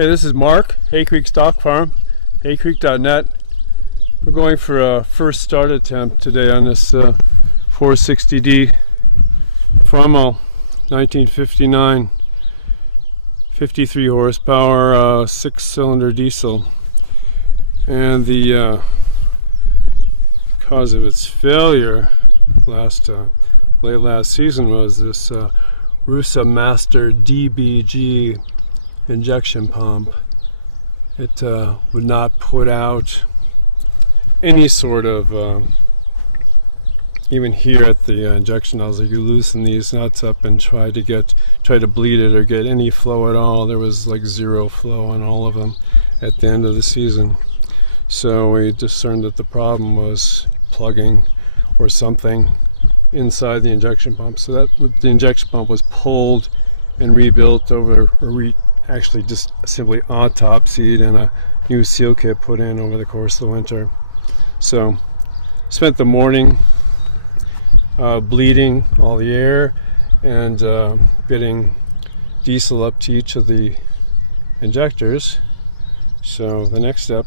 Hey, this is Mark, Hay Creek Stock Farm, haycreek.net. We're going for a first start attempt today on this 460D Farmall 1959 53 horsepower 6-cylinder diesel. And the cause of its failure late last season was this Roosa Master DBG injection pump. It would not put out any sort of even here at the injection nozzle. You loosen these nuts up and try to bleed it or get any flow at all. There was like zero flow on all of them at the end of the season. So we discerned that the problem was plugging or something inside the injection pump. So that the injection pump was pulled and rebuilt over, actually just simply autopsied, and a new seal kit put in over the course of the winter. So spent the morning bleeding all the air and bitting diesel up to each of the injectors. So the next step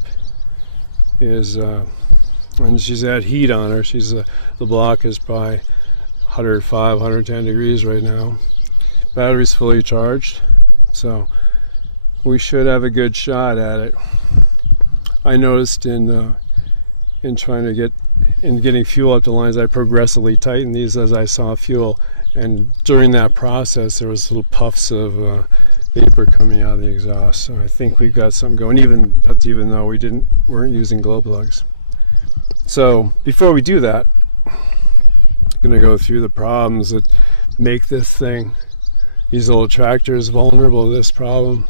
is, and she's had heat on her. The block is probably 105, 110 degrees right now. Battery's fully charged, so we should have a good shot at it. I noticed in trying to getting fuel up to lines, I progressively tightened these as I saw fuel, and during that process there was little puffs of vapor coming out of the exhaust. So I think we've got something going. Even though weren't using glow plugs. So before we do that, I'm going to go through the problems that make these old tractors vulnerable to this problem.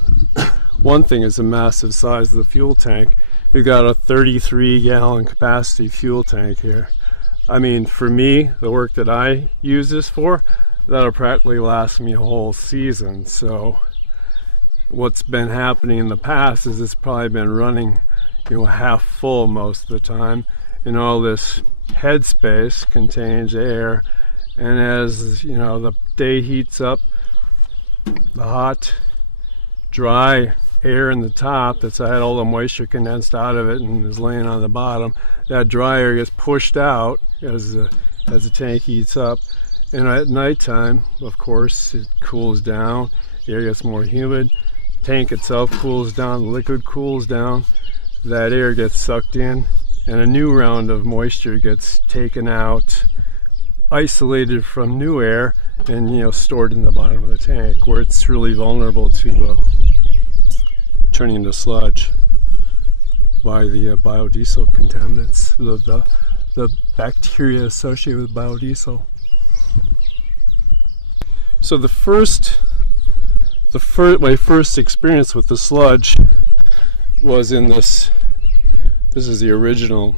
One thing is the massive size of the fuel tank. We've got a 33-gallon capacity fuel tank here. I mean, for me, the work that I use this for, that'll practically last me a whole season. So what's been happening in the past is it's probably been running, half full most of the time, and all this headspace contains air, and as the day heats up, the hot, dry air in the top that's had all the moisture condensed out of it and is laying on the bottom, that dry air gets pushed out as the tank heats up, and at nighttime, of course, it cools down, the air gets more humid, tank itself cools down, the liquid cools down, that air gets sucked in, and a new round of moisture gets taken out, isolated from new air, and stored in the bottom of the tank, where it's really vulnerable to turning into sludge by the biodiesel contaminants, the bacteria associated with biodiesel. So my first experience with the sludge was in this is the original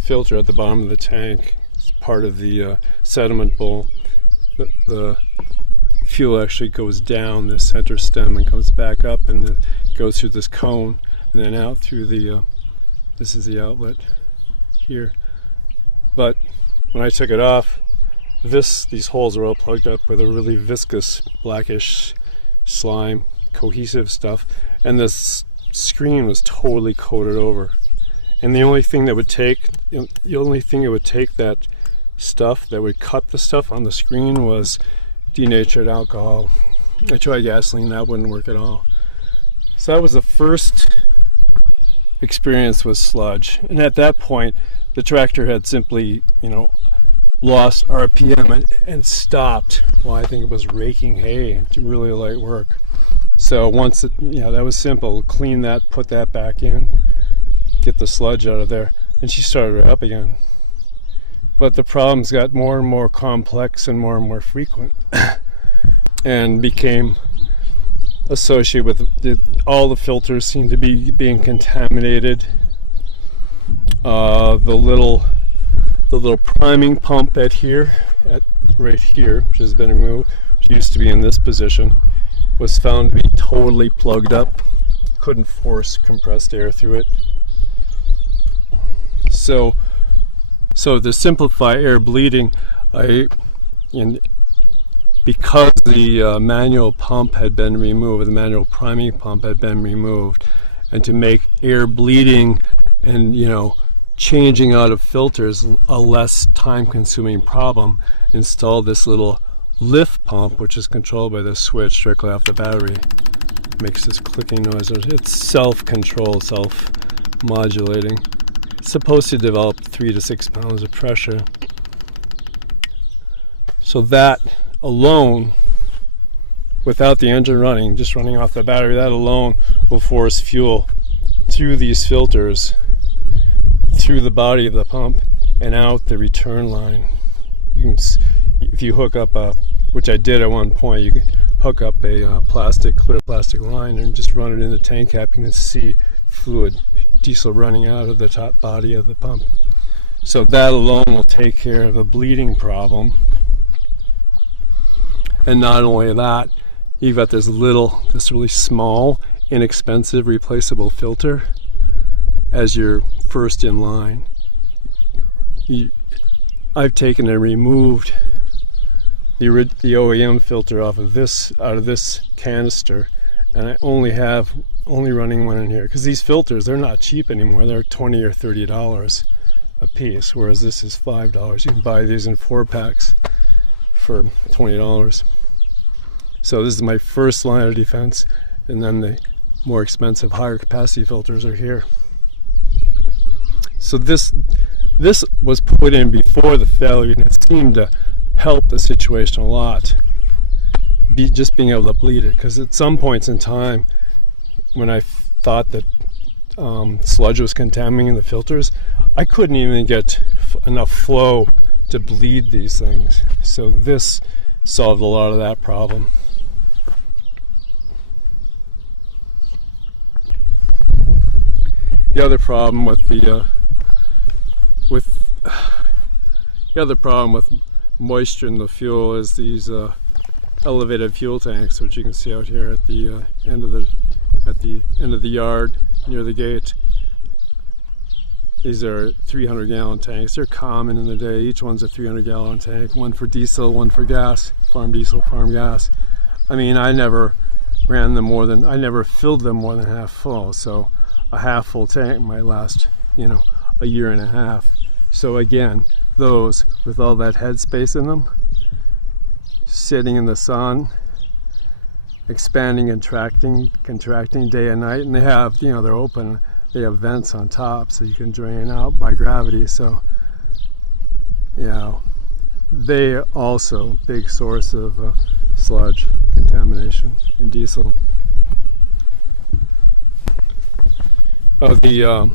filter at the bottom of the tank. It's part of the sediment bowl. The fuel actually goes down the center stem and comes back up, and goes through this cone and then out through the this is the outlet here. But when I took it off, these holes are all plugged up with a really viscous blackish slime cohesive stuff, and this screen was totally coated over. And the only thing it would take that stuff, that would cut the stuff on the screen, was denatured alcohol. I tried gasoline, that wouldn't work at all. So that was the first experience with sludge. And at that point, the tractor had simply, lost RPM and stopped while I think it was raking hay and really light work. So once that was simple. Clean that, put that back in, get the sludge out of there, and she started right up again. But the problems got more and more complex and more frequent, and became associated with all the filters seemed to be being contaminated. The little priming pump right here, which has been removed, which used to be in this position, was found to be totally plugged up. Couldn't force compressed air through it. So to simplify air bleeding, because the manual pump had been removed, the manual priming pump had been removed, and to make air bleeding and changing out of filters a less time-consuming problem, installed this little lift pump, which is controlled by this switch directly off the battery. It makes this clicking noise. It's self-controlled, self-modulating. It's supposed to develop 3 to 6 pounds of pressure. So that alone, without the engine running, just running off the battery, that alone will force fuel through these filters, through the body of the pump, and out the return line. You can, if you hook up which I did at one point, you can hook up a clear plastic line and just run it in the tank cap. You can see fluid, diesel running out of the top body of the pump. So that alone will take care of a bleeding problem. And not only that, you've got this really small, inexpensive, replaceable filter as your first in line. I've taken and removed the OEM filter out of this canister, and I only running one in here, because these filters, they're not cheap anymore. They're $20 or $30 a piece, whereas this is $5. You can buy these in 4-packs for $20. So this is my first line of defense, and then the more expensive, higher capacity filters are here. So this was put in before the failure, and it seemed to help the situation a lot. Just being able to bleed it, because at some points in time, when I thought that sludge was contaminating the filters, I couldn't even get enough flow to bleed these things. So this solved a lot of that problem. The other problem with moisture in the fuel is these elevated fuel tanks, which you can see out here at the end of the yard near the gate. These are 300-gallon tanks. They're common in the day. Each one's a 300-gallon tank, one for diesel, one for gas, farm diesel, farm gas. I mean, I never filled them more than half full. So a half full tank might last, a year and a half. So again, those with all that headspace in them, sitting in the sun, expanding and contracting day and night, and they have, they're open, they have vents on top so you can drain out by gravity. So, they are also a big source of sludge contamination in diesel. The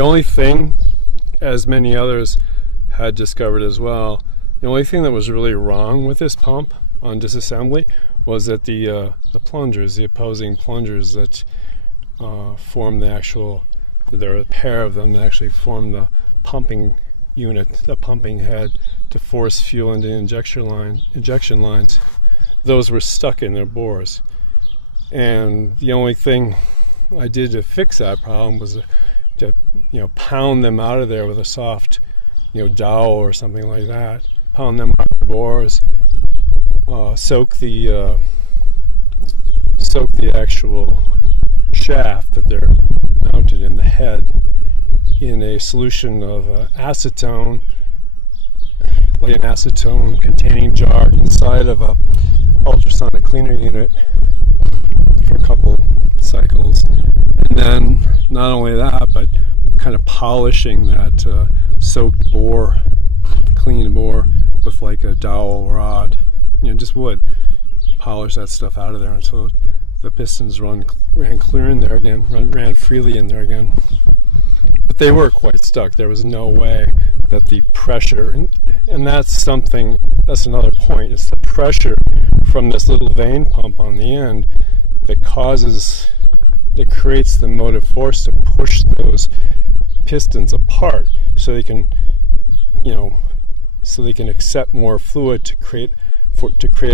only thing, as many others had discovered as well, the only thing that was really wrong with this pump on disassembly was that the plungers, the opposing plungers that form there are a pair of them that actually form the pumping unit, the pumping head to force fuel into injection lines. Those were stuck in their bores. And the only thing I did to fix that problem was to pound them out of there with a soft dowel or something like that. Pound them out of the bores, soak the actual shaft that they're mounted in the head in a solution of acetone, like an acetone containing jar inside of a ultrasonic cleaner unit for a couple cycles. And then not only that, but kind of polishing that soaked bore, clean bore, with like a dowel rod, just wood. Polish that stuff out of there until the pistons ran clear in there again, ran freely in there again. But they were quite stuck. There was no way that the pressure, and that's another point, it's the pressure from this little vane pump on the end that creates the motive force to push those pistons apart so they can accept more fluid to create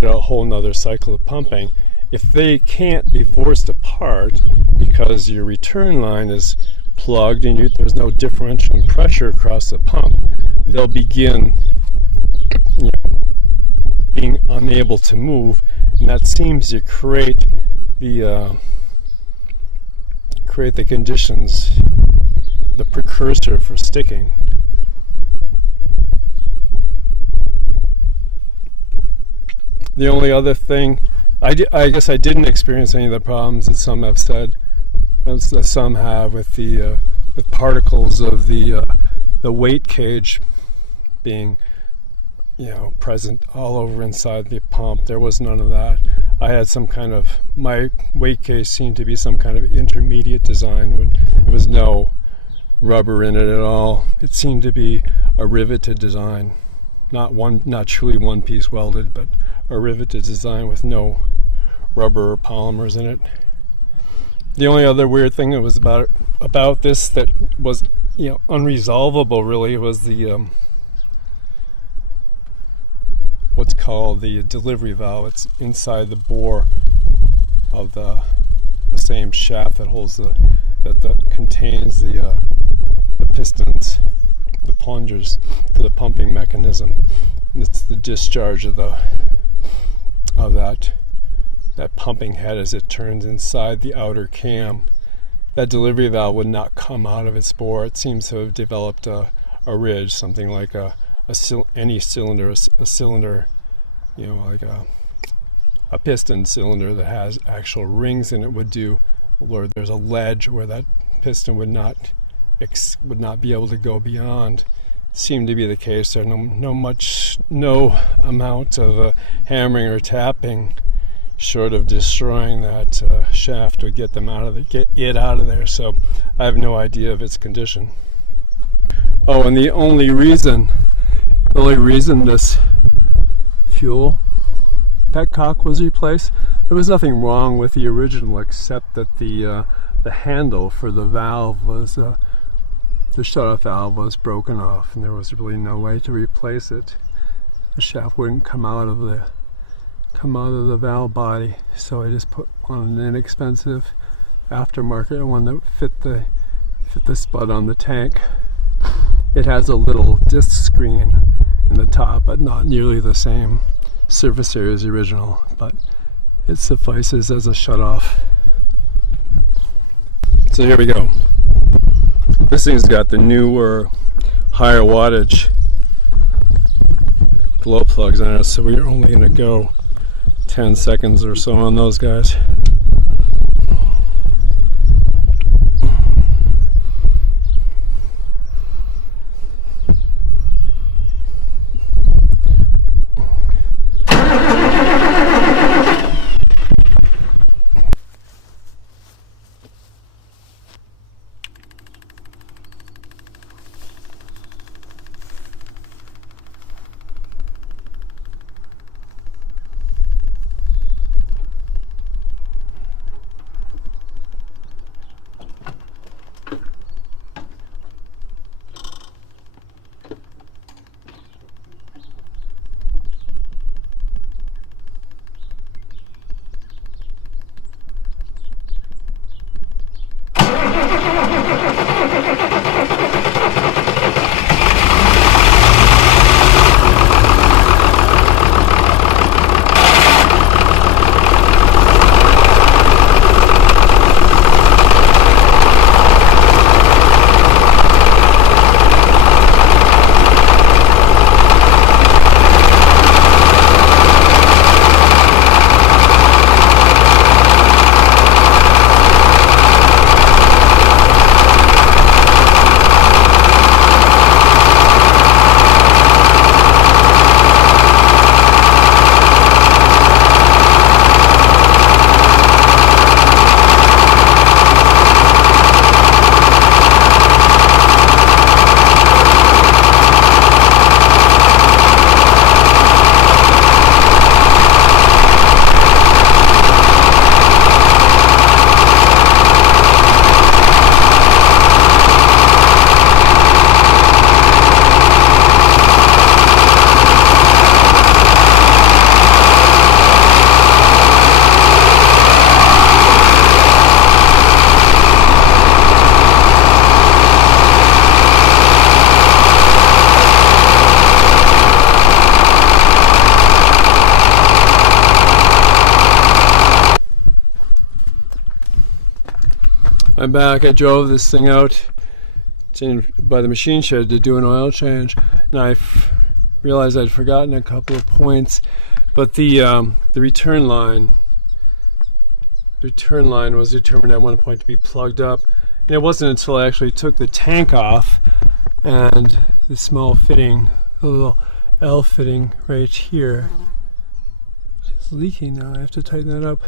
a whole nother cycle of pumping. If they can't be forced apart because your return line is plugged and there's no differential in pressure across the pump, they'll begin being unable to move, and that seems to create the conditions, the precursor for sticking. The only other thing, I guess I didn't experience any of the problems that some have said, as some have with the with particles of the weight cage being, present all over inside the pump. There was none of that. I had some kind of, my weight cage seemed to be some kind of intermediate design. There was no rubber in it at all. It seemed to be a riveted design, not truly one piece welded, but a riveted design with no rubber or polymers in it. The only other weird thing that was about this that was unresolvable really was the what's called the delivery valve. It's inside the bore of the same shaft that contains the pistons, the plungers for the pumping mechanism. It's the discharge of that pumping head as it turns inside the outer cam. That delivery valve would not come out of its bore. It seems to have developed a ridge, something like any cylinder, a cylinder, like a piston cylinder that has actual rings in it would do, or there's a ledge where that piston would not be able to go beyond. Seemed to be the case there. No amount of hammering or tapping, short of destroying that shaft, would get it out of there. So I have no idea of its condition. Oh, and the only reason this fuel petcock was replaced, there was nothing wrong with the original except that the handle for the valve was the shut-off valve was broken off, and there was really no way to replace it. The shaft wouldn't come out of the valve body, so I just put on an inexpensive aftermarket one that fit the spud on the tank. It has a little disc screen in the top, but not nearly the same surface area as the original, but it suffices as a shut-off. So here we go. This thing's got the newer, higher wattage glow plugs on it, so we're only going to go 10 seconds or so on those guys. I'm back. I drove this thing out by the machine shed to do an oil change, and I realized I'd forgotten a couple of points. But the return line was determined at one point to be plugged up, and it wasn't until I actually took the tank off and the small fitting, the little L fitting right here, it's leaking now. I have to tighten that up.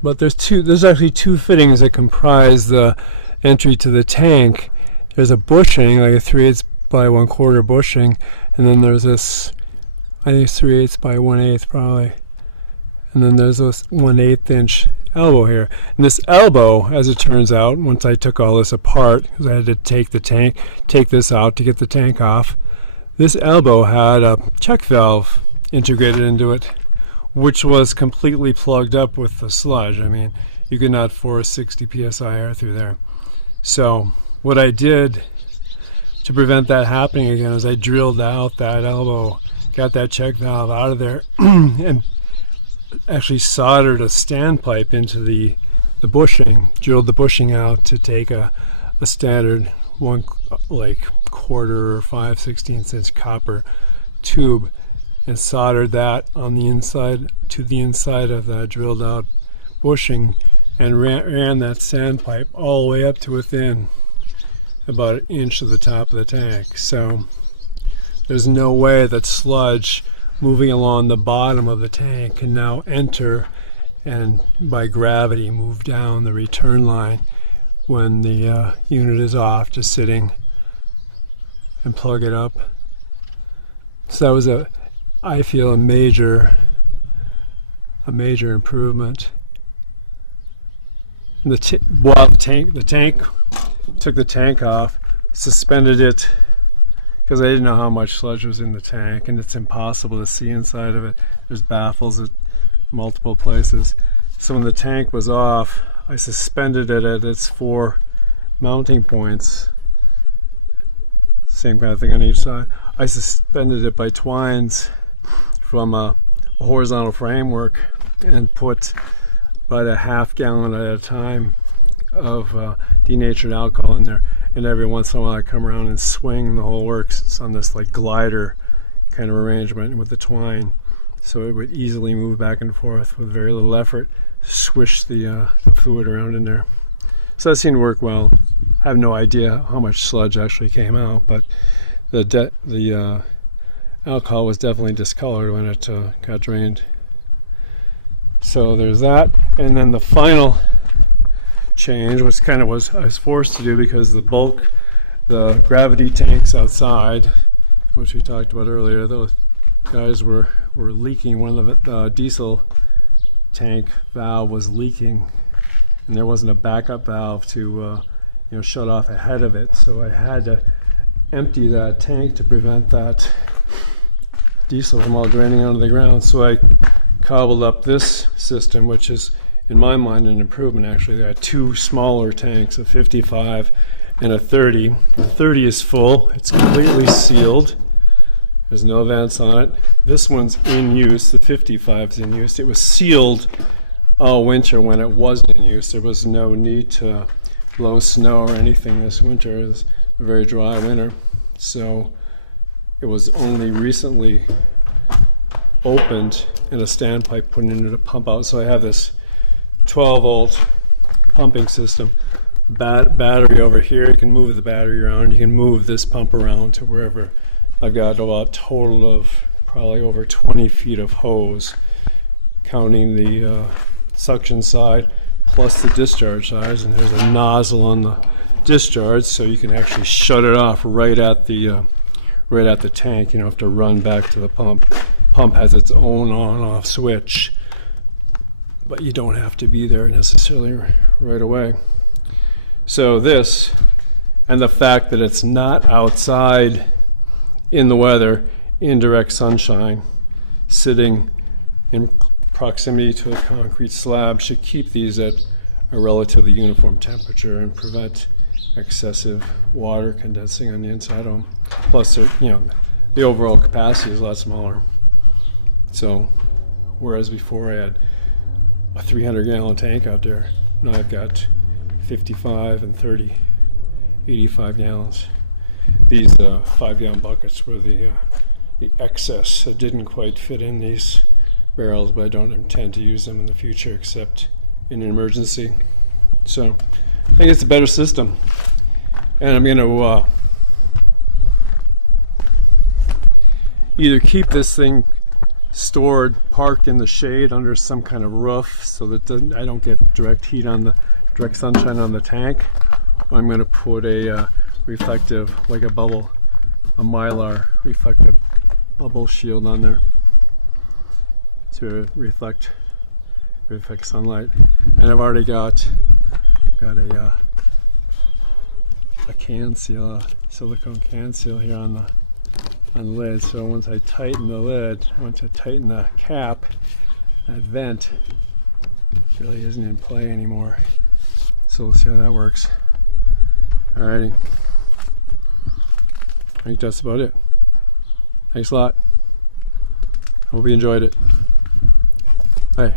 But there's actually two fittings that comprise the entry to the tank. There's a bushing, like a 3/8 by 1/4 bushing, and then there's this, I think it's 3/8 by 1/8 probably, and then there's this 1/8 inch elbow here. And this elbow, as it turns out, once I took all this apart, because I had to take this out to get the tank off, this elbow had a check valve integrated into it, which was completely plugged up with the sludge. I mean, you could not force 60 psi air through there. So what I did to prevent that happening again is I drilled out that elbow, got that check valve out of there, and actually soldered a standpipe into the bushing, drilled the bushing out to take a standard 1/4 or 5/16 inch copper tube, and soldered that on the inside to the inside of that drilled out bushing, and ran that sandpipe all the way up to within about an inch of the top of the tank. So there's no way that sludge moving along the bottom of the tank can now enter and by gravity move down the return line when the unit is off, just sitting, and plug it up. So that was I feel a major improvement. The tank took the tank off, suspended it, because I didn't know how much sludge was in the tank, and it's impossible to see inside of it. There's baffles at multiple places. So when the tank was off, I suspended it at its 4 mounting points. Same kind of thing on each side. I suspended it by twines from a horizontal framework and put about a half gallon at a time of denatured alcohol in there, and every once in a while I come around and swing the whole works. It's on this like glider kind of arrangement with the twine, so it would easily move back and forth with very little effort, swish the fluid around in there. So that seemed to work well. I have no idea how much sludge actually came out, but the alcohol was definitely discolored when it got drained. So there's that, and then the final change, which kind of I was forced to do because the gravity tanks outside, which we talked about earlier, those guys were leaking. One of the diesel tank valve was leaking, and there wasn't a backup valve to shut off ahead of it. So I had to empty that tank to prevent that diesel from all draining onto the ground. So I cobbled up this system, which is, in my mind, an improvement. Actually, there are 2 smaller tanks, a 55 and a 30. The 30 is full. It's completely sealed. There's no vents on it. This one's in use. The 55 is in use. It was sealed all winter when it wasn't in use. There was no need to blow snow or anything this winter. It was a very dry winter. So it was only recently opened and a standpipe put in it to pump out. So I have this 12-volt pumping system. Battery over here, you can move the battery around. You can move this pump around to wherever. I've got about a total of probably over 20 feet of hose, counting the suction side plus the discharge size, and there's a nozzle on the discharge, so you can actually shut it off right at the tank. You don't have to run back to the pump. Pump has its own on-off switch, but you don't have to be there necessarily right away. So this, and the fact that it's not outside in the weather, in direct sunshine, sitting in proximity to a concrete slab, should keep these at a relatively uniform temperature and prevent excessive water condensing on the inside of them. Plus, the overall capacity is a lot smaller. So, whereas before I had a 300-gallon tank out there, Now I've got 55 and 30, 85 gallons. These 5-gallon buckets were the excess that didn't quite fit in these barrels, but I don't intend to use them in the future except in an emergency. So I think it's a better system, and I'm going to either keep this thing stored, parked in the shade under some kind of roof so that I don't get direct sunshine on the tank, or I'm going to put a reflective, like a Mylar reflective bubble shield on there to reflect sunlight. And I've already got a can seal, a silicone can seal here on the lid. So once I tighten the lid, once I tighten the cap, that vent really isn't in play anymore. So we'll see how that works. Alrighty. I think that's about it. Thanks a lot. Hope you enjoyed it. Bye.